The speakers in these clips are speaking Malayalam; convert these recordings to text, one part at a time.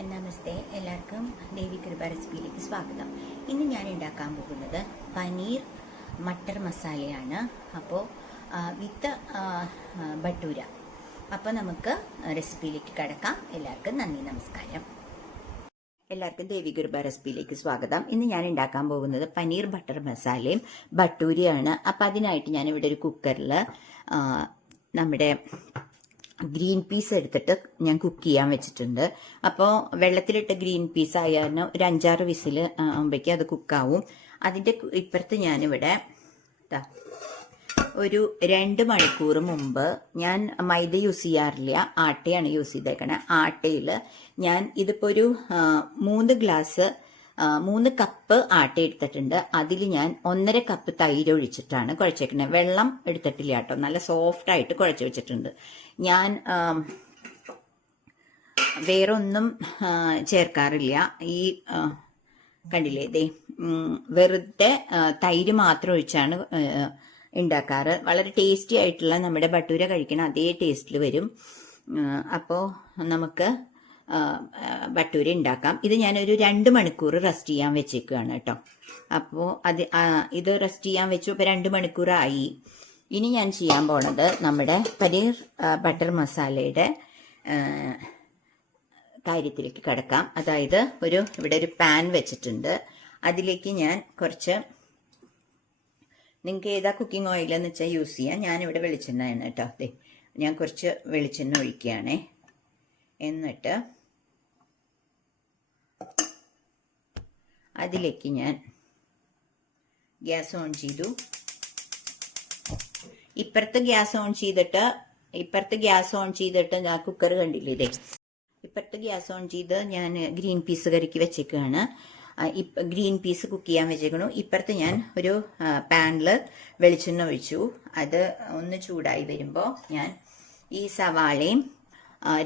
നമസ്തേ, എല്ലാവർക്കും ദേവി കൃപ റെസിപ്പിയിലേക്ക് സ്വാഗതം. ഇന്ന് ഞാൻ ഉണ്ടാക്കാൻ പോകുന്നത് പനീർ മട്ടർ മസാലയാണ്. അപ്പോൾ വിത്ത് ബട്ടൂര. അപ്പോൾ നമുക്ക് റെസിപ്പിയിലേക്ക് കടക്കാം. എല്ലാവർക്കും നന്ദി, നമസ്കാരം. എല്ലാവർക്കും ദേവി കൃപ റെസിപ്പിയിലേക്ക് സ്വാഗതം. ഇന്ന് ഞാൻ ഉണ്ടാക്കാൻ പോകുന്നത് പനീർ ബട്ടർ മസാലയും ബട്ടൂരയാണ്. അപ്പം അതിനായിട്ട് ഞാനിവിടെ ഒരു കുക്കറിൽ നമ്മുടെ ഗ്രീൻ പീസ് എടുത്തിട്ട് ഞാൻ കുക്ക് ചെയ്യാൻ വെച്ചിട്ടുണ്ട്. അപ്പോൾ വെള്ളത്തിലിട്ട ഗ്രീൻ പീസ് ആയാലും ഒരു 5-6 വിസിൽ ആകുമ്പോഴേക്കും അത് കുക്കാവും. അതിൻ്റെ ഇപ്പുറത്ത് ഞാനിവിടെ ഒരു 2 മണിക്കൂർ മുമ്പ്, ഞാൻ മൈദ യൂസ് ചെയ്യാറില്ല, ആട്ടയാണ് യൂസ് ചെയ്തേക്കണേ. ആട്ടയിൽ ഞാൻ ഇതിപ്പോൾ ഒരു 3 കപ്പ് ആട്ട എടുത്തിട്ടുണ്ട്. അതിൽ ഞാൻ 1.5 കപ്പ് തൈര് ഒഴിച്ചിട്ടാണ് കുഴച്ചേക്കണേ. വെള്ളം എടുത്തിട്ടില്ല കേട്ടോ, നല്ല സോഫ്റ്റ് ആയിട്ട് കുഴച്ച് വെച്ചിട്ടുണ്ട്. ഞാൻ വേറെ ഒന്നും ചേർക്കാറില്ല. ഈ കണ്ടില്ലേ, ഇതേ വെറുതെ തൈര് മാത്രം ഒഴിച്ചാണ് ഉണ്ടാക്കാറ്. വളരെ ടേസ്റ്റി ആയിട്ടുള്ള നമ്മുടെ ബട്ടൂര കഴിക്കണം അതേ ടേസ്റ്റിൽ വരും. അപ്പോൾ നമുക്ക് ബട്ടൂര ഉണ്ടാക്കാം. ഇത് ഞാനൊരു 2 മണിക്കൂർ റെസ്റ്റ് ചെയ്യാൻ വെച്ചേക്കുകയാണ് കേട്ടോ. അപ്പോൾ ഇത് റെസ്റ്റ് ചെയ്യാൻ വെച്ചു. ഇപ്പോൾ 2 മണിക്കൂറായി. ഇനി ഞാൻ ചെയ്യാൻ പോണത് നമ്മുടെ പനീർ ബട്ടർ മസാലയുടെ കാര്യത്തിലേക്ക് കിടക്കാം. അതായത് ഇവിടെ ഒരു പാൻ വെച്ചിട്ടുണ്ട്. അതിലേക്ക് ഞാൻ കുറച്ച്, നിങ്ങൾക്ക് ഏതാ കുക്കിംഗ് ഓയിലെന്ന് വെച്ചാൽ യൂസ് ചെയ്യാം. ഞാനിവിടെ വെളിച്ചെണ്ണയാണ് കേട്ടോ. അതെ, ഞാൻ കുറച്ച് വെളിച്ചെണ്ണ ഒഴിക്കുകയാണേ. എന്നിട്ട് അതിലേക്ക് ഞാൻ ഗ്യാസ് ഓൺ ചെയ്തു. ഇപ്പുറത്ത് ഗ്യാസ് ഓൺ ചെയ്തിട്ട് ഞാൻ കുക്കർ കണ്ടില്ലേ, ഇതേ ഇപ്പുറത്ത് ഗ്യാസ് ഓൺ ചെയ്ത് ഞാൻ ഗ്രീൻ പീസ് കറിക്ക് വെച്ചേക്കാണ്. ഗ്രീൻ പീസ് കുക്ക് ചെയ്യാൻ വെച്ചേക്കണു. ഇപ്പുറത്ത് ഞാൻ ഒരു പാനിൽ വെളിച്ചെണ്ണ ഒഴിച്ചു. അത് ഒന്ന് ചൂടായി വരുമ്പോൾ ഞാൻ ഈ സവാളയും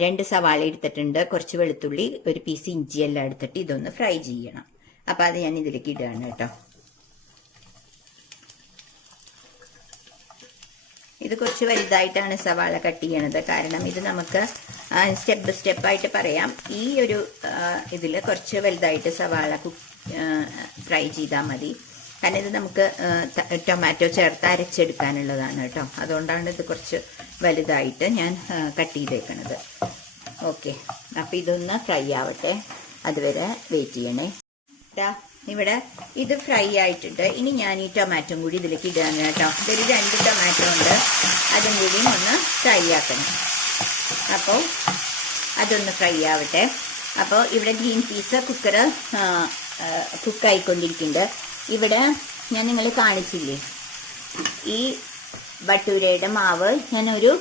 2 സവാള എടുത്തിട്ടുണ്ട്, കുറച്ച് വെളുത്തുള്ളി, ഒരു പീസ് ഇഞ്ചി എല്ലാം എടുത്തിട്ട് ഇതൊന്ന് ഫ്രൈ ചെയ്യണം. അപ്പം അത് ഞാൻ ഇതിലേക്ക് ഇടുകയാണ് കേട്ടോ. ഇത് കുറച്ച് വലുതായിട്ടാണ് സവാള കട്ട് ചെയ്യണത്. കാരണം ഇത് നമുക്ക് സ്റ്റെപ്പായിട്ട് പറയാം. ഈ ഒരു ഇതിൽ കുറച്ച് വലുതായിട്ട് സവാള ഫ്രൈ ചെയ്താൽ മതി. കാരണം ഇത് നമുക്ക് ടൊമാറ്റോ ചേർത്ത് അരച്ചെടുക്കാനുള്ളതാണ് കേട്ടോ. അതുകൊണ്ടാണ് ഇത് കുറച്ച് വലുതായിട്ട് ഞാൻ കട്ട് ചെയ്തേക്കണത്. ഓക്കെ, അപ്പം ഇതൊന്ന് ഫ്രൈ ആവട്ടെ, അതുവരെ വെയിറ്റ് ചെയ്യണേ. ഇവിടെ ഇത് ഫ്രൈ ആയിട്ടുണ്ട്. ഇനി ഞാൻ ഈ ടൊമാറ്റോ കൂടി ഇതിലേക്ക് ഇടുകയാണ് കേട്ടോ. ഇതൊരു 2 ടൊമാറ്റോ ഉണ്ട്, അതും കൂടിയും ഒന്ന് ഫ്രൈ ആക്കണം. അപ്പോൾ അതൊന്ന് ഫ്രൈ ആവട്ടെ. അപ്പോൾ ഇവിടെ ഗ്രീൻ പീസ് കുക്കായിക്കൊണ്ടിരിക്കുന്നുണ്ട്. ഇവിടെ ഞാൻ നിങ്ങളെ കാണിച്ചില്ലേ, ഈ ബട്ടൂരയുടെ മാവ് ഞാനൊരു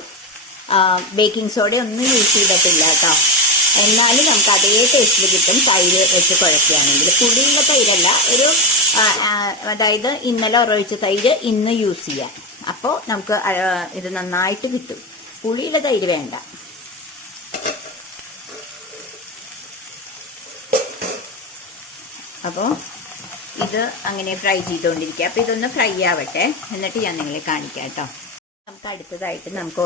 ബേക്കിംഗ് സോഡ ഒന്നും യൂസ് ചെയ്തിട്ടില്ല കേട്ടോ. എന്നാലും നമുക്ക് അതേ ടേസ്റ്റിൽ കിട്ടും തൈര് വെച്ച് കുഴക്കുകയാണെങ്കിൽ. പുളിയുള്ള തൈരല്ല, അതായത് ഇന്നലെ ഉറവിച്ച തൈര് ഇന്ന് യൂസ് ചെയ്യാം. അപ്പോൾ നമുക്ക് ഇത് നന്നായിട്ട് കിട്ടും. പുളിയുള്ള തൈര് വേണ്ട. അപ്പോൾ ഇത് അങ്ങനെ ഫ്രൈ ചെയ്തുകൊണ്ടിരിക്കുക. അപ്പോൾ ഇതൊന്ന് ഫ്രൈ ആവട്ടെ, എന്നിട്ട് ഞാൻ നിങ്ങളെ കാണിക്കാം കേട്ടോ. നമുക്ക് അടുത്തതായിട്ട് നമുക്ക്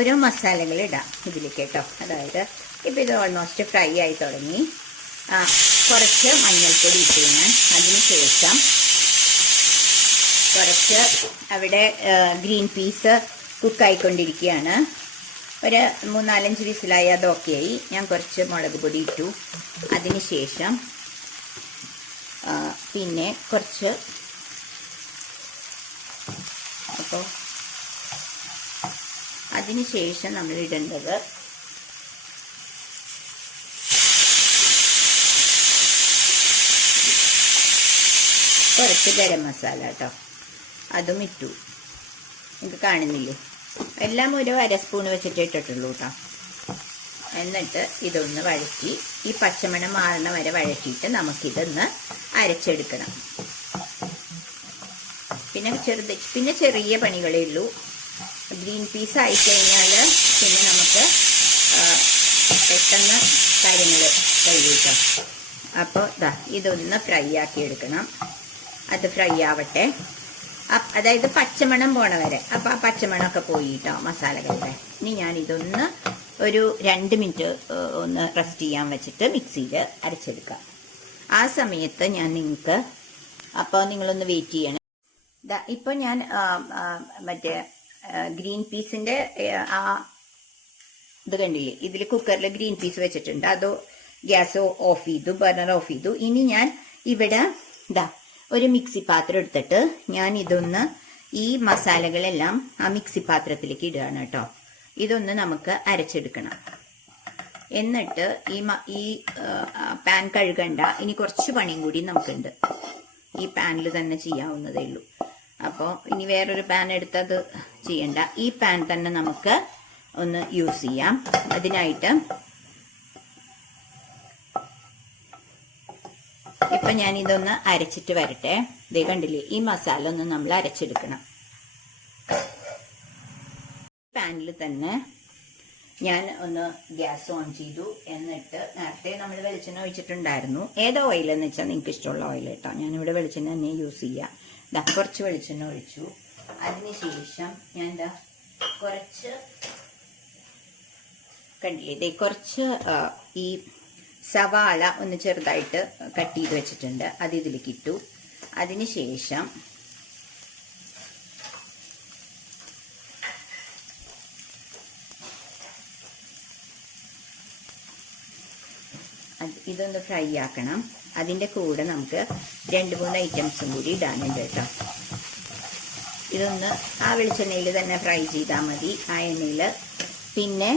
ഓരോ മസാലകൾ ഇടാം ഇതിലേക്ക് കേട്ടോ. അതായത് ഇപ്പം ഇത് ഓൾമോസ്റ്റ് ഫ്രൈ ആയി തുടങ്ങി. കുറച്ച് മഞ്ഞൾപ്പൊടി ഇട്ട് ഞാൻ അതിനുശേഷം കുറച്ച് അവിടെ ഗ്രീൻ പീസ് കുക്കായിക്കൊണ്ടിരിക്കുകയാണ്. ഒരു 3-4-5 വിസിലായി, അത് ഓക്കെയായി. ഞാൻ കുറച്ച് മുളക് പൊടി ഇട്ടു. അതിനുശേഷം പിന്നെ കുറച്ച്, അപ്പോൾ അതിനുശേഷം നമ്മൾ ഇടേണ്ടത് കുറച്ച് ഗരം മസാല കേട്ടോ, അതും ഇട്ടു. നിങ്ങൾക്ക് കാണുന്നില്ലേ, എല്ലാം ഒരു 1/2 സ്പൂൺ വെച്ചിട്ട് ഇട്ടിട്ടുള്ളൂ കേട്ടോ. എന്നിട്ട് ഇതൊന്ന് വഴറ്റി, ഈ പച്ചമണം മാറണ വരെ വഴറ്റിയിട്ട് നമുക്കിതൊന്ന് അരച്ചെടുക്കണം. പിന്നെ ചെറിയ പണികളേ ഉള്ളൂ. ഗ്രീൻ പീസ് ആയിക്കഴിഞ്ഞാൽ പിന്നെ നമുക്ക് പെട്ടെന്ന് കാര്യങ്ങൾ കഴിയിട്ടോ. അപ്പോൾ ഇതൊന്ന് ഫ്രൈ ആക്കി എടുക്കണം. അത് ഫ്രൈ ആവട്ടെ. അതായത് പച്ചമണം പോണ വരെ. അപ്പം ആ പച്ചമണമൊക്കെ പോയി കേട്ടോ മസാലകളുടെ. ഇനി ഞാൻ ഇതൊന്ന് ഒരു 2 മിനിറ്റ് ഒന്ന് റെസ്റ്റ് ചെയ്യാൻ വെച്ചിട്ട് മിക്സിയിൽ അരച്ചെടുക്കാം. ആ സമയത്ത് ഞാൻ നിങ്ങൾക്ക് അപ്പോൾ നിങ്ങളൊന്ന് വെയിറ്റ് ചെയ്യണം. ഇപ്പോൾ ഞാൻ മറ്റേ ഗ്രീൻ പീസിൻ്റെ ആ ഇത് കണ്ടില്ലേ, ഇതിൽ കുക്കറിൽ ഗ്രീൻ പീസ് വെച്ചിട്ടുണ്ട്. അത് ഗ്യാസ് ഓഫ് ചെയ്തു, ബർണർ ഓഫ് ചെയ്തു. ഇനി ഞാൻ ഇവിടെ ഒരു മിക്സി പാത്രം എടുത്തിട്ട് ഞാൻ ഇതൊന്ന് ഈ മസാലകളെല്ലാം ആ മിക്സി പാത്രത്തിലേക്ക് ഇടുകയാണ് കേട്ടോ. ഇതൊന്ന് നമുക്ക് അരച്ചെടുക്കണം. എന്നിട്ട് ഈ പാൻ കഴുകണ്ട, ഇനി കുറച്ച് പണിയും കൂടി നമുക്കുണ്ട്. ഈ പാനിൽ തന്നെ ചെയ്യാവുന്നതേ ഉള്ളൂ. അപ്പോൾ ഇനി വേറൊരു പാൻ എടുത്തത് ചെയ്യണ്ട, ഈ പാൻ തന്നെ നമുക്ക് ഒന്ന് യൂസ് ചെയ്യാം. അതിനായിട്ട് ഇപ്പം ഞാനിതൊന്ന് അരച്ചിട്ട് വരട്ടെ. ഇതേ കണ്ടില്ലേ, ഈ മസാല ഒന്ന് നമ്മൾ അരച്ചെടുക്കണം. പാനിൽ തന്നെ ഞാൻ ഒന്ന് ഗ്യാസ് ഓൺ ചെയ്തു. എന്നിട്ട് നേരത്തെ നമ്മൾ വെളിച്ചെണ്ണ ഒഴിച്ചിട്ടുണ്ടായിരുന്നു. ഏത് ഓയിലെന്ന് വെച്ചാൽ നിങ്ങൾക്ക് ഇഷ്ടമുള്ള ഓയിൽ കേട്ടോ. ഞാനിവിടെ വെളിച്ചെണ്ണ തന്നെ യൂസ് ചെയ്യാം. കുറച്ച് വെളിച്ചെണ്ണ ഒഴിച്ചു. അതിനുശേഷം ഞാൻ കുറച്ച് കണ്ടില്ലേ, കുറച്ച് ഈ സവാള ഒന്ന് ചെറുതായിട്ട് കട്ട് ചെയ്ത് വെച്ചിട്ടുണ്ട്, അത് ഇതിലേക്ക് ഇട്ടു. അതിനുശേഷം ഇതൊന്ന് ഫ്രൈ ആക്കണം. അതിൻ്റെ കൂടെ നമുക്ക് 2-3 ഐറ്റംസും കൂടി ഇടാനുണ്ട് കേട്ടോ. ഇതൊന്ന് ആ വെളിച്ചെണ്ണയിൽ തന്നെ ഫ്രൈ ചെയ്താൽ മതി, ആ എണ്ണയിൽ. പിന്നെ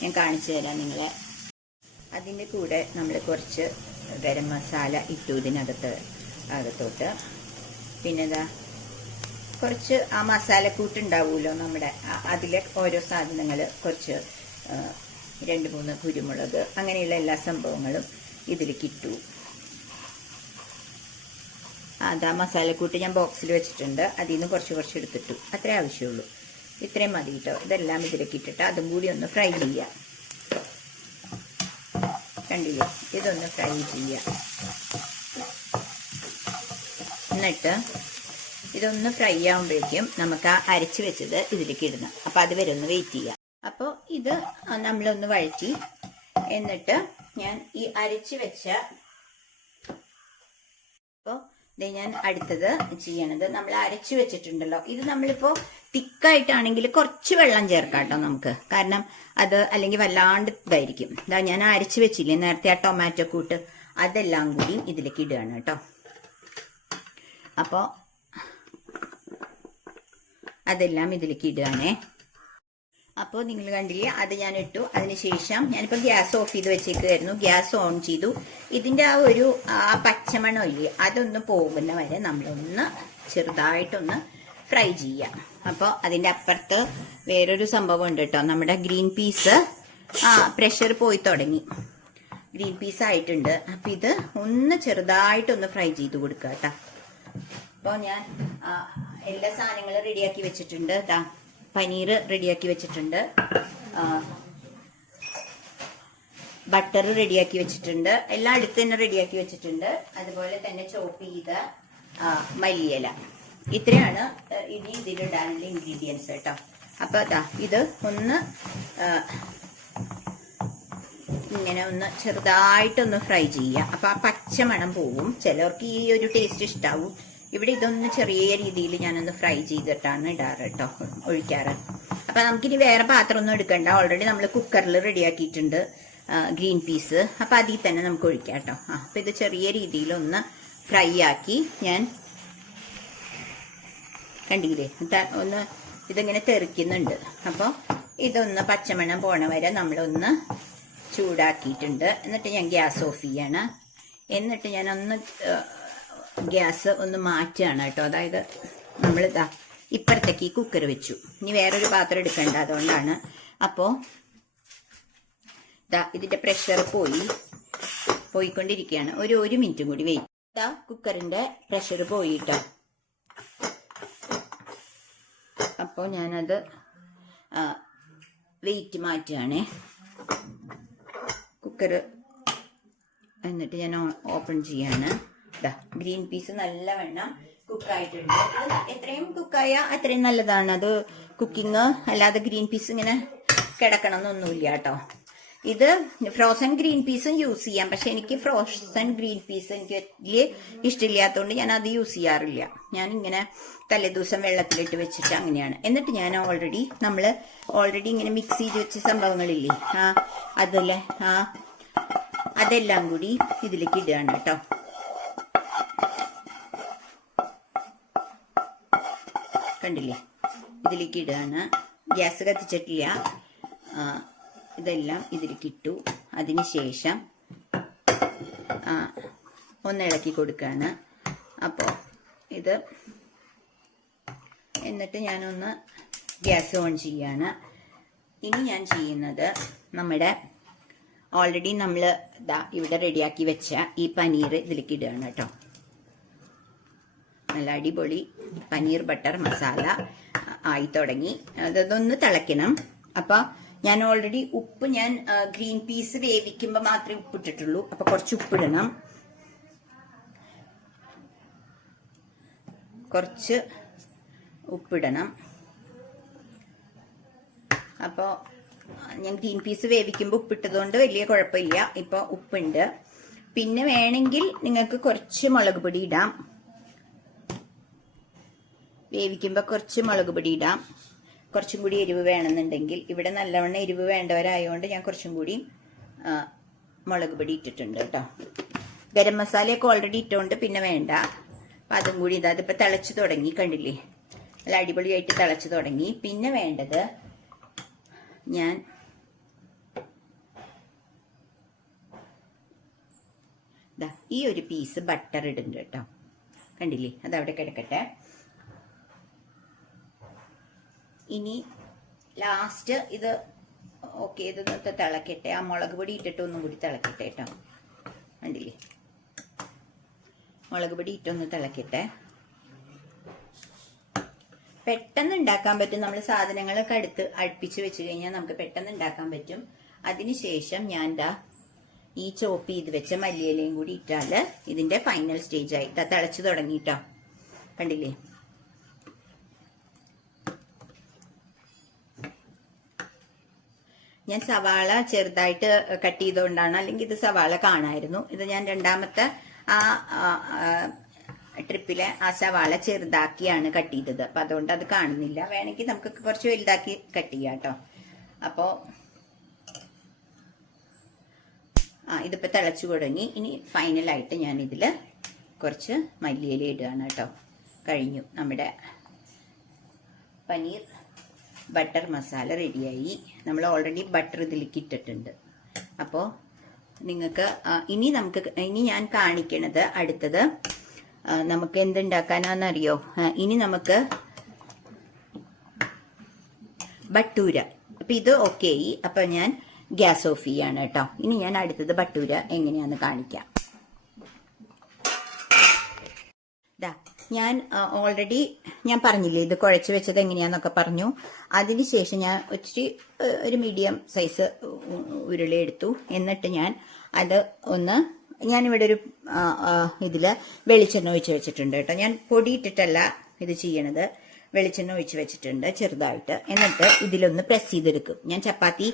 ഞാൻ കാണിച്ചു തരാം നിങ്ങളെ. അതിൻ്റെ കൂടെ നമ്മൾ കുറച്ച് ഗരം മസാല ഇട്ടു അകത്തോട്ട്. പിന്നെ കുറച്ച് ആ മസാലക്കൂട്ടുണ്ടാവുമല്ലോ നമ്മുടെ, അതിലെ ഓരോ സാധനങ്ങൾ, കുറച്ച് 2-3 കുരുമുളക്, അങ്ങനെയുള്ള എല്ലാ സംഭവങ്ങളും ഇതിലേക്ക് ഇട്ടു. മസാലക്കൂട്ട് ഞാൻ ബോക്സിൽ വെച്ചിട്ടുണ്ട്, അതിൽ നിന്ന് കുറച്ച് എടുത്തിട്ടു. അത്രേ ആവശ്യമുള്ളൂ, ഇത്രയും മതി കേട്ടോ. ഇതെല്ലാം ഇതിലേക്ക് ഇട്ടിട്ട് അതും കൂടി ഒന്ന് ഫ്രൈ ചെയ്യാം. കണ്ടില്ലേ, ഇതൊന്ന് ഫ്രൈ ചെയ്യാം. എന്നിട്ട് ഇതൊന്ന് ഫ്രൈ ആകുമ്പോഴേക്കും നമുക്ക് ആ അരച്ച് വെച്ചത് ഇതിലേക്ക് ഇടണം. അപ്പോൾ അത് വരെ ഒന്ന് വെയിറ്റ് ചെയ്യാം. അപ്പോൾ ഇത് നമ്മളൊന്ന് വഴറ്റി, എന്നിട്ട് ഞാൻ ഈ അരച്ച് വെച്ച, അപ്പോൾ ഞാൻ അടുത്തത് ചെയ്യണത്, നമ്മൾ അരച്ചു വെച്ചിട്ടുണ്ടല്ലോ, ഇത് നമ്മളിപ്പോൾ തിക്കായിട്ടാണെങ്കിൽ കുറച്ച് വെള്ളം ചേർക്കാം കേട്ടോ നമുക്ക്. കാരണം അത് അല്ലെങ്കിൽ വല്ലാണ്ട് ഇതായിരിക്കും. ഞാൻ അരച്ചു വെച്ചില്ലേ നേരത്തെ ആ ടൊമാറ്റോ കൂട്ട്, അതെല്ലാം കൂടി ഇതിലേക്ക് ഇടുകയാണ് കേട്ടോ. അപ്പോൾ അതെല്ലാം ഇതിലേക്ക് ഇടുകയാണേ. അപ്പോൾ നിങ്ങൾ കണ്ടില്ലേ, അത് ഞാൻ ഇട്ടു. അതിനുശേഷം ഞാനിപ്പോൾ ഗ്യാസ് ഓഫ് ചെയ്ത് വെച്ചേക്കുമായിരുന്നു, ഗ്യാസ് ഓൺ ചെയ്തു. ഇതിൻ്റെ ആ ഒരു പച്ചമണം ഇല്ലേ, അതൊന്ന് പോകുന്ന വരെ നമ്മളൊന്ന് ചെറുതായിട്ടൊന്ന് ഫ്രൈ ചെയ്യാം. അപ്പോൾ അതിൻ്റെ അപ്പുറത്ത് വേറൊരു സംഭവം ഉണ്ട് കേട്ടോ. നമ്മുടെ ഗ്രീൻ പീസ് പ്രഷർ പോയി തുടങ്ങി, ഗ്രീൻ പീസ് ആയിട്ടുണ്ട്. അപ്പം ഇത് ഒന്ന് ചെറുതായിട്ടൊന്ന് ഫ്രൈ ചെയ്ത് കൊടുക്കുക കേട്ടോ. അപ്പോൾ ഞാൻ എല്ലാ സാധനങ്ങളും റെഡിയാക്കി വെച്ചിട്ടുണ്ട്. പനീർ റെഡിയാക്കി വെച്ചിട്ടുണ്ട്, ബട്ടർ റെഡിയാക്കി വെച്ചിട്ടുണ്ട്, എല്ലാം അടുത്ത് തന്നെ റെഡിയാക്കി വെച്ചിട്ടുണ്ട്. അതുപോലെ തന്നെ ചോപ്പ് ചെയ്ത മല്ലിയില. ഇത്രയാണ് ഇനി ഇതിലിടാനുള്ള ഇൻഗ്രീഡിയൻസ് കേട്ടോ. അപ്പോൾ ഇത് ഒന്ന് ഇങ്ങനെ ഒന്ന് ചെറുതായിട്ടൊന്ന് ഫ്രൈ ചെയ്യുക. അപ്പോൾ ആ പച്ചമണം പോവും. ചിലർക്ക് ഈ ഒരു ടേസ്റ്റ് ഇഷ്ടാവും. ഇവിടെ ഇതൊന്ന് ചെറിയ രീതിയിൽ ഞാനൊന്ന് ഫ്രൈ ചെയ്തിട്ടാണ് ഇടാറ് കേട്ടോ, ഒഴിക്കാറ്. അപ്പം നമുക്കിനി വേറെ പാത്രമൊന്നും എടുക്കണ്ട. ഓൾറെഡി നമ്മൾ കുക്കറിൽ റെഡിയാക്കിയിട്ടുണ്ട് ഗ്രീൻ പീസ്. അപ്പം അതിൽ തന്നെ നമുക്ക് ഒഴിക്കാം കേട്ടോ. അപ്പം ഇത് ചെറിയ രീതിയിലൊന്ന് ഫ്രൈ ആക്കി ഞാൻ കണ്ടില്ലേ, ഒന്ന് ഇതിങ്ങനെ തെറിക്കുന്നുണ്ട്. അപ്പോൾ ഇതൊന്ന് പച്ചമണം പോണ വരെ നമ്മളൊന്ന് ചൂടാക്കിയിട്ടുണ്ട്. എന്നിട്ട് ഞാൻ ഗ്യാസ് ഓഫ് ചെയ്യാണ്. എന്നിട്ട് ഞാനൊന്ന് ഗ്യാസ് ഒന്ന് മാറ്റുകയാണ് കേട്ടോ. അതായത് നമ്മൾ ഇപ്പുറത്തേക്ക് ഈ കുക്കർ വെച്ചു. ഇനി വേറൊരു പാത്രം എടുക്കണ്ട, അതുകൊണ്ടാണ്. അപ്പോൾ ഇതിൻ്റെ പ്രഷർ പോയിക്കൊണ്ടിരിക്കുകയാണ്. ഒരു മിനിറ്റും കൂടി വെയിറ്റ്. കുക്കറിൻ്റെ പ്രഷർ പോയിട്ടോ. അപ്പോൾ ഞാനത് വെയിറ്റ് മാറ്റുകയാണേ കുക്കർ. എന്നിട്ട് ഞാൻ ഓപ്പൺ ചെയ്യാണ്. ഗ്രീൻ പീസ് നല്ലവണ്ണം കുക്കായിട്ടുണ്ട്. എത്രയും കുക്കായ അത്രയും നല്ലതാണ്. അത് കുക്കിങ് അല്ലാതെ ഗ്രീൻ പീസ് ഇങ്ങനെ കിടക്കണം എന്നൊന്നുമില്ല കേട്ടോ. ഇത് ഫ്രോസൺ ഗ്രീൻ പീസും യൂസ് ചെയ്യാം. പക്ഷെ എനിക്ക് ഫ്രോസൺ ഗ്രീൻ പീസ് എനിക്ക് വലിയ ഇഷ്ടമില്ലാത്തതുകൊണ്ട് ഞാൻ അത് യൂസ് ചെയ്യാറില്ല. ഞാൻ ഇങ്ങനെ തലേദിവസം വെള്ളത്തിലിട്ട് വെച്ചിട്ട് അങ്ങനെയാണ്. എന്നിട്ട് ഞാൻ നമ്മൾ ഓൾറെഡി ഇങ്ങനെ മിക്സ് ചെയ്ത് വെച്ച സംഭവങ്ങളില്ലേ, അതല്ലേ അതെല്ലാം കൂടി ഇതിലേക്ക് ഇടുകയാണ് കേട്ടോ. കണ്ടില്ലേ, ഇതിലേക്ക് ഇടുകയാണ്. ഗ്യാസ് കത്തിച്ചിട്ടില്ല. ഇതെല്ലാം ഇതിലേക്ക് ഇട്ടു. അതിനുശേഷം ഒന്ന് ഇളക്കി കൊടുക്കുകയാണ്. അപ്പോൾ ഇത് എന്നിട്ട് ഞാനൊന്ന് ഗ്യാസ് ഓൺ ചെയ്യാണ്. ഇനി ഞാൻ ചെയ്യുന്നത് നമ്മുടെ ഓൾറെഡി നമ്മൾ ഇവിടെ റെഡിയാക്കി വെച്ച ഈ പനീർ ഇതിലേക്ക് ഇടുകയാണ് കേട്ടോ. നല്ല അടിപൊളി പനീർ ബട്ടർ മസാല ആയി തുടങ്ങി. അതൊന്ന് തിളയ്ക്കണം. അപ്പം ഞാൻ ഓൾറെഡി ഉപ്പ് ഞാൻ ഗ്രീൻ പീസ് വേവിക്കുമ്പോൾ മാത്രമേ ഉപ്പിട്ടിട്ടുള്ളൂ. അപ്പം കുറച്ച് ഉപ്പിടണം. കുറച്ച് ഉപ്പിടണം. അപ്പോൾ ഞാൻ ഗ്രീൻ പീസ് വേവിക്കുമ്പോൾ ഉപ്പിട്ടതുകൊണ്ട് വലിയ കുഴപ്പമില്ല. ഇപ്പോൾ ഉപ്പുണ്ട്. പിന്നെ വേണമെങ്കിൽ നിങ്ങൾക്ക് കുറച്ച് മുളക് പൊടി ഇടാം. വേവിക്കുമ്പോൾ കുറച്ച് മുളക് പൊടി ഇടാം. കുറച്ചും കൂടി എരിവ് വേണമെന്നുണ്ടെങ്കിൽ. ഇവിടെ നല്ലവണ്ണം എരിവ് വേണ്ടവരായതുകൊണ്ട് ഞാൻ കുറച്ചും കൂടി മുളക് പൊടി ഇട്ടിട്ടുണ്ട് കേട്ടോ. ഗരം മസാലയൊക്കെ ഓൾറെഡി ഇട്ടുകൊണ്ട് പിന്നെ വേണ്ട. അപ്പം അതും കൂടി അതിപ്പോൾ തിളച്ച് തുടങ്ങി. കണ്ടില്ലേ, നല്ല അടിപൊളിയായിട്ട് തിളച്ച് തുടങ്ങി. പിന്നെ വേണ്ടത് ഞാൻ ഈ ഒരു പീസ് ബട്ടർ ഇടുന്നുണ്ട് കേട്ടോ. കണ്ടില്ലേ, അതവിടെ കിടക്കട്ടെ. ഇനി ലാസ്റ്റ് ഇത് ഓക്കെ, ഇതൊന്ന് തിളക്കട്ടെ. ആ മുളക് പൊടി ഇട്ടിട്ട് ഒന്നും കൂടി തിളക്കട്ടെ കേട്ടോ. കണ്ടില്ലേ, മുളക് പൊടി ഇട്ടൊന്ന് തിളക്കട്ടെ. പെട്ടെന്ന് ഉണ്ടാക്കാൻ പറ്റും. നമ്മൾ സാധനങ്ങളൊക്കെ അടുപ്പിച്ച് വെച്ച് കഴിഞ്ഞാൽ നമുക്ക് പെട്ടെന്ന് ഉണ്ടാക്കാൻ പറ്റും. അതിനുശേഷം ഞാൻ ഈ ചോപ്പ് ചെയ്ത് വെച്ച മല്ലിയിലയും കൂടി ഇട്ടാൽ ഇതിന്റെ ഫൈനൽ സ്റ്റേജ് ആയിട്ട് തിളച്ചു തുടങ്ങിട്ടോ. കണ്ടില്ലേ, ഞാൻ സവാള ചെറുതായിട്ട് കട്ട് ചെയ്തുകൊണ്ടാണ്, അല്ലെങ്കിൽ ഇത് സവാള കാണായിരുന്നു. ഇത് ഞാൻ രണ്ടാമത്തെ ട്രിപ്പിലെ ആ സവാള ചെറുതാക്കിയാണ് കട്ട് ചെയ്തത്. അപ്പം അതുകൊണ്ട് അത് കാണുന്നില്ല. വേണമെങ്കിൽ നമുക്ക് കുറച്ച് വലുതാക്കി കട്ട് ചെയ്യാം കേട്ടോ. അപ്പോൾ ഇതിപ്പോൾ തിളച്ചു തുടങ്ങി. ഇനി ഫൈനലായിട്ട് ഞാൻ ഇതിൽ കുറച്ച് മല്ലിയില ഇടുകയാണ് കേട്ടോ. കഴിഞ്ഞു, നമ്മുടെ പനീർ ബട്ടർ മസാല റെഡിയായി. നമ്മൾ ഓൾറെഡി ബട്ടർ ഇതിലേക്ക് ഇട്ടിട്ടുണ്ട്. അപ്പോൾ നിങ്ങൾക്ക് ഇനി ഞാൻ കാണിക്കണത് അടുത്തത് നമുക്ക് എന്തുണ്ടാക്കാനാണെന്നറിയോ? ഇനി നമുക്ക് ബട്ടൂര. അപ്പം ഇത് ഓക്കെ ആയി. അപ്പം ഞാൻ ഗ്യാസ് ഓഫ് ചെയ്യാണ് കേട്ടോ. ഇനി ഞാൻ അടുത്തത് ബട്ടൂര എങ്ങനെയാന്ന് കാണിക്കാം. ഞാൻ ഓൾറെഡി ഞാൻ പറഞ്ഞില്ലേ ഇത് കുഴച്ച് വെച്ചത് എങ്ങനെയാന്നൊക്കെ പറഞ്ഞു. അതിനുശേഷം ഞാൻ ഒരു മീഡിയം സൈസ് ഉരുളി എടുത്തു. എന്നിട്ട് ഞാൻ അത് ഞാനിവിടെ ഒരു ഇതില് വെളിച്ചെണ്ണ ഒഴിച്ച് വെച്ചിട്ടുണ്ട് കേട്ടോ. ഞാൻ പൊടിയിട്ടിട്ടല്ല ഇത് ചെയ്യണത്, വെളിച്ചെണ്ണ ഒഴിച്ച് വെച്ചിട്ടുണ്ട് ചെറുതായിട്ട്. എന്നിട്ട് ഇതിലൊന്ന് പ്രസ് ചെയ്തെടുക്കും. ഞാൻ ചപ്പാത്തി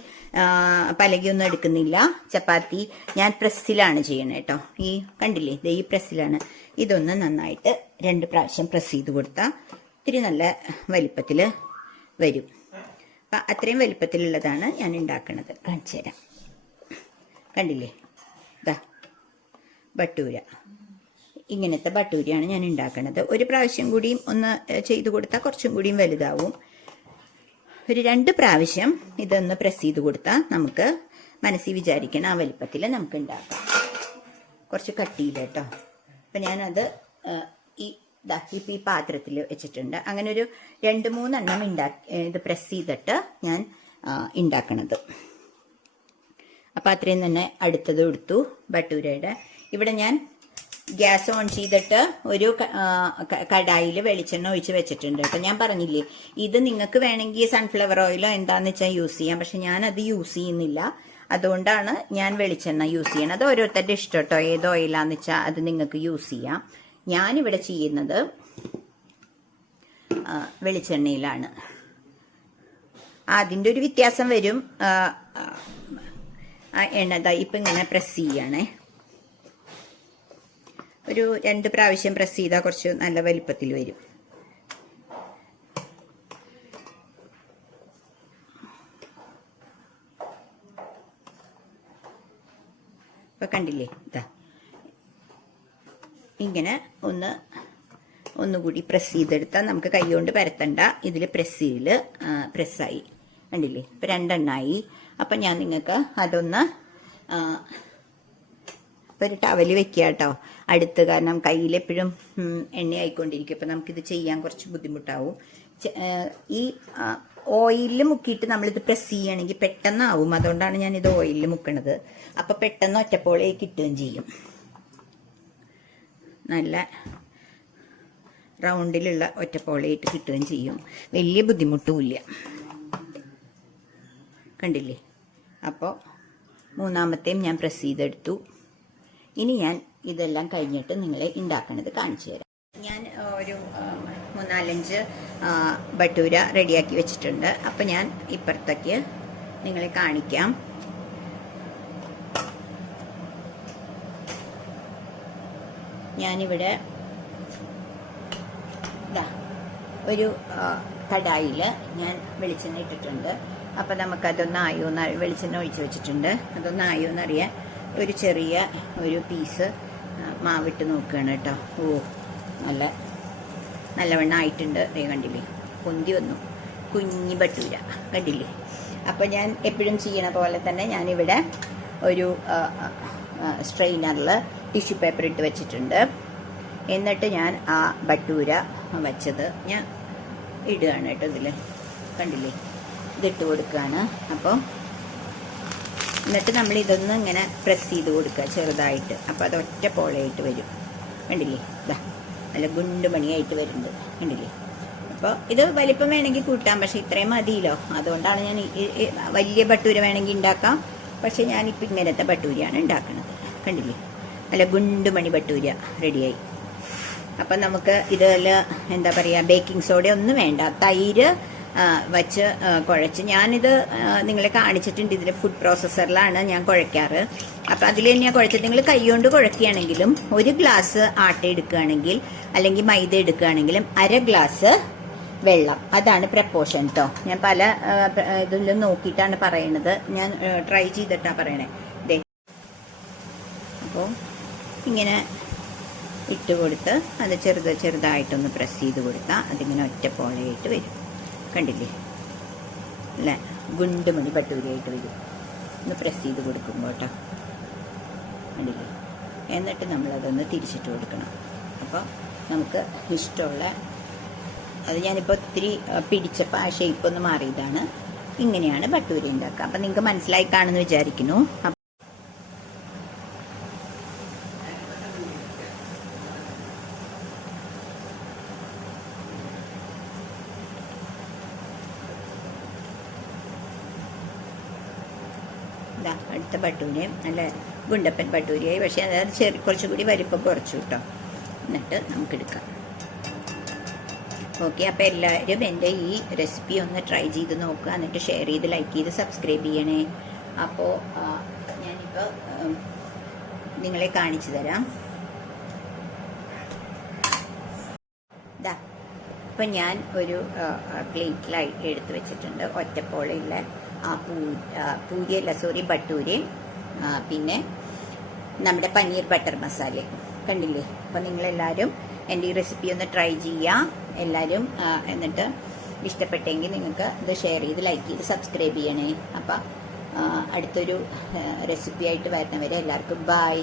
പലകയൊന്നും എടുക്കുന്നില്ല. ചപ്പാത്തി ഞാൻ പ്രസ്സിലാണ് ചെയ്യണത് കേട്ടോ. ഈ കണ്ടില്ലേ, ഈ പ്രസ്സിലാണ്. ഇതൊന്ന് നന്നായിട്ട് 2 പ്രാവശ്യം പ്രസ് ചെയ്ത് കൊടുത്താൽ ഇത്തിരി നല്ല വലിപ്പത്തിൽ വരും. അപ്പം അത്രയും വലിപ്പത്തിലുള്ളതാണ് ഞാൻ ഉണ്ടാക്കുന്നത്. കാണിച്ചു തരാം. കണ്ടില്ലേ, ബട്ടൂര. ഇങ്ങനത്തെ ബട്ടൂരയാണ് ഞാൻ ഉണ്ടാക്കുന്നത്. ഒരു പ്രാവശ്യം കൂടിയും ഒന്ന് ചെയ്ത് കൊടുത്താൽ കുറച്ചും കൂടിയും വലുതാവും. ഒരു 2 പ്രാവശ്യം ഇതൊന്ന് പ്രസ് ചെയ്ത് കൊടുത്താൽ നമുക്ക് മനസ്സിൽ വിചാരിക്കണം ആ വലിപ്പത്തിൽ നമുക്ക് ഉണ്ടാക്കാം. കുറച്ച് കട്ടിയില്ല കേട്ടോ. അപ്പം ഞാനത് ഇപ്പം ഈ പാത്രത്തിൽ വെച്ചിട്ടുണ്ട്. അങ്ങനെ ഒരു 2-3 എണ്ണം ഇത് പ്രസ് ചെയ്തിട്ട് ഞാൻ ഉണ്ടാക്കണത്. അപ്പം അത്രയും തന്നെ അടുത്തത് എടുത്തു ബട്ടൂരയുടെ. ഇവിടെ ഞാൻ ഗ്യാസ് ഓൺ ചെയ്തിട്ട് ഒരു കടായിൽ വെളിച്ചെണ്ണ ഒഴിച്ച് വെച്ചിട്ടുണ്ട് കേട്ടോ. ഞാൻ പറഞ്ഞില്ലേ ഇത് നിങ്ങൾക്ക് വേണമെങ്കിൽ സൺഫ്ലവർ ഓയിലോ എന്താണെന്ന് വെച്ചാൽ യൂസ് ചെയ്യാം. പക്ഷെ ഞാനത് യൂസ് ചെയ്യുന്നില്ല. അതുകൊണ്ടാണ് ഞാൻ വെളിച്ചെണ്ണ യൂസ് ചെയ്യണത്. ഓരോരുത്തരുടെ ഇഷ്ടം കേട്ടോ. ഏത് ഓയിലാന്ന് വെച്ചാൽ അത് നിങ്ങൾക്ക് യൂസ് ചെയ്യാം. ഞാനിവിടെ ചെയ്യുന്നത് വെളിച്ചെണ്ണയിലാണ്. അതിൻ്റെ ഒരു വ്യത്യാസം വരും. എണ്ണ ഇപ്പം ഇങ്ങനെ പ്രസ് ചെയ്യണേ. ഒരു 2 പ്രാവശ്യം പ്രസ് ചെയ്താൽ കുറച്ച് നല്ല വലിപ്പത്തിൽ വരും. ഇപ്പം കണ്ടില്ലേ, ഇതാ ഇങ്ങനെ ഒന്നുകൂടി പ്രസ് ചെയ്തെടുത്താൽ നമുക്ക് കൈ കൊണ്ട് പരത്തണ്ട. ഇതിൽ പ്രസ്സായി കണ്ടില്ലേ. ഇപ്പം 2 എണ്ണമായി. അപ്പം ഞാൻ നിങ്ങൾക്ക് അതൊന്ന് ഒരു ടവല് വെക്കുക കേട്ടോ അടുത്ത്. കാരണം കയ്യിലെപ്പോഴും എണ്ണയായിക്കൊണ്ടിരിക്കും. അപ്പം നമുക്കിത് ചെയ്യാൻ കുറച്ച് ബുദ്ധിമുട്ടാവും. ഈ ഓയിലിൽ മുക്കിയിട്ട് നമ്മളിത് പ്രസ് ചെയ്യുകയാണെങ്കിൽ പെട്ടെന്നാവും. അതുകൊണ്ടാണ് ഞാനിത് ഓയിലിൽ മുക്കണത്. അപ്പം പെട്ടെന്ന് ഒറ്റപ്പോളേ കിട്ടുകയും ചെയ്യും. നല്ല റൗണ്ടിലുള്ള ഒറ്റപ്പോളയായിട്ട് കിട്ടുകയും ചെയ്യും. വലിയ ബുദ്ധിമുട്ടുമില്ല. കണ്ടില്ലേ. അപ്പോൾ 3ാമത്തെയും ഞാൻ പ്രസ് ചെയ്തെടുത്തു. ഇനി ഞാൻ ഇതെല്ലാം കഴിഞ്ഞിട്ട് നിങ്ങളെ ഉണ്ടാക്കണത് കാണിച്ചു തരാം. ഞാൻ ഒരു 3-4 ബട്ടൂര റെഡിയാക്കി വെച്ചിട്ടുണ്ട്. അപ്പം ഞാൻ ഇപ്പുറത്തേക്ക് നിങ്ങളെ കാണിക്കാം. ഞാനിവിടെ ഒരു കടായിൽ ഞാൻ വെളിച്ചെണ്ണ ഇട്ടിട്ടുണ്ട്. അപ്പം നമുക്കതൊന്നായോ വെളിച്ചെണ്ണ ഒഴിച്ച് വെച്ചിട്ടുണ്ട്. അതൊന്നായോ എന്നറിയാൻ ഒരു ചെറിയ ഒരു പീസ് മാവിട്ട് നോക്കുകയാണ് കേട്ടോ. നല്ലവണ്ണം ആയിട്ടുണ്ട്. അതേ കണ്ടില്ലേ, പൊന്തി വന്നു. കുഞ്ഞി ബട്ടൂര കണ്ടില്ലേ. അപ്പം ഞാൻ എപ്പോഴും ചെയ്യണ പോലെ തന്നെ ഞാനിവിടെ ഒരു സ്ട്രെയിനറിൽ ടിഷ്യൂ പേപ്പർ ഇട്ട് വെച്ചിട്ടുണ്ട്. എന്നിട്ട് ഞാൻ ആ ബട്ടൂര വെച്ചത് ഞാൻ ഇടുകയാണ് കേട്ടോ. ഇതിൽ കണ്ടില്ലേ, ഇതിട്ട് കൊടുക്കുകയാണ്. അപ്പോൾ എന്നിട്ട് നമ്മൾ ഇതൊന്ന് ഇങ്ങനെ പ്രസ് ചെയ്ത് കൊടുക്കുക ചെറുതായിട്ട്. അപ്പോൾ അത് ഒറ്റ പോളയായിട്ട് വരും. കണ്ടില്ലേ, ഇതാ നല്ല ഗുണ്ടുമണിയായിട്ട് വരുന്നുണ്ട്. കണ്ടില്ലേ. അപ്പോൾ ഇത് വലിപ്പം വേണമെങ്കിൽ കൂട്ടാം, പക്ഷേ ഇത്രയും മതിയല്ലോ. അതുകൊണ്ടാണ് ഞാൻ വലിയ ബട്ടൂര വേണമെങ്കിൽ ഉണ്ടാക്കാം. പക്ഷേ ഞാനിപ്പോൾ ഇങ്ങനത്തെ ബട്ടൂരയാണ് ഉണ്ടാക്കുന്നത്. കണ്ടില്ലേ, നല്ല ഗുണ്ടുമണി ബട്ടൂര റെഡിയായി. അപ്പം നമുക്ക് ഇതിൽ എന്താ പറയുക, ബേക്കിംഗ് സോഡ ഒന്നും വേണ്ട. തൈര് വച്ച് കുഴച്ച് ഞാനിത് നിങ്ങളെ കാണിച്ചിട്ടുണ്ട്. ഇതിൽ ഫുഡ് പ്രോസസ്സറിലാണ് ഞാൻ കുഴയ്ക്കാറ്. അപ്പം അതിൽ തന്നെയാണ് കുഴച്ചത്. നിങ്ങൾ കൈകൊണ്ട് കുഴക്കുകയാണെങ്കിലും 1 ഗ്ലാസ് ആട്ട എടുക്കുകയാണെങ്കിൽ അല്ലെങ്കിൽ മൈദ എടുക്കുകയാണെങ്കിലും 1/2 ഗ്ലാസ് വെള്ളം, അതാണ് പ്രപ്പോർഷൻ കേട്ടോ. ഞാൻ പല ഇതിലും നോക്കിയിട്ടാണ് പറയണത്. ഞാൻ ട്രൈ ചെയ്തിട്ടാണ് പറയണേ. ഇതേ അപ്പോൾ ഇങ്ങനെ ഇട്ട് കൊടുത്ത് അത് ചെറുതായിട്ടൊന്ന് പ്രസ് ചെയ്ത് കൊടുത്താൽ അതിങ്ങനെ ഒറ്റ പോളയായിട്ട് വരും. കണ്ടില്ലേ, അല്ലേ, ഗുണ്ടുമണി ബട്ടൂരയായിട്ട് വരും. ഒന്ന് പ്രസ് ചെയ്ത് കൊടുക്കുമ്പോൾ കേട്ടോ. കണ്ടില്ലേ. എന്നിട്ട് നമ്മളതൊന്ന് തിരിച്ചിട്ട് കൊടുക്കണം. അപ്പോൾ നമുക്ക് ഇഷ്ടമുള്ള അത് ഞാനിപ്പോൾ ഒത്തിരി പിടിച്ചപ്പോൾ ആ ഷേപ്പ് ഒന്ന് മാറിയതാണ്. ഇങ്ങനെയാണ് ബട്ടൂര ഉണ്ടാക്കുക. അപ്പം നിങ്ങൾക്ക് മനസ്സിലായി കാണുമെന്ന് വിചാരിക്കുന്നു. അടുത്ത ബട്ടൂരയും നല്ല ഗുണ്ടപ്പൻ ബട്ടൂരയായി. പക്ഷേ അതായത് കുറച്ചും കൂടി വലിപ്പം കുറച്ചു കേട്ടോ. എന്നിട്ട് നമുക്കെടുക്കാം. ഓക്കെ. അപ്പോൾ എല്ലാവരും എൻ്റെ ഈ റെസിപ്പി ഒന്ന് ട്രൈ ചെയ്ത് നോക്കുക. എന്നിട്ട് ഷെയർ ചെയ്ത് ലൈക്ക് ചെയ്ത് സബ്സ്ക്രൈബ് ചെയ്യണേ. അപ്പോൾ ഞാനിപ്പോൾ നിങ്ങളെ കാണിച്ചു തരാം. ഇപ്പം ഞാൻ ഒരു പ്ലേറ്റിലായി എടുത്ത് വെച്ചിട്ടുണ്ട് ഒറ്റപ്പോളയുള്ള ബട്ടൂരയും പിന്നെ നമ്മുടെ പനീർ ബട്ടർ മസാലയും. കണ്ടില്ലേ. അപ്പോൾ നിങ്ങളെല്ലാവരും എൻ്റെ ഈ റെസിപ്പി ഒന്ന് ട്രൈ ചെയ്യുക എല്ലാവരും. എന്നിട്ട് ഇഷ്ടപ്പെട്ടെങ്കിൽ നിങ്ങൾക്ക് ഇത് ഷെയർ ചെയ്ത് ലൈക്ക് ചെയ്ത് സബ്സ്ക്രൈബ് ചെയ്യണേ. അപ്പം അടുത്തൊരു റെസിപ്പി ആയിട്ട് വരുന്നവരെ എല്ലാവർക്കും ബൈ.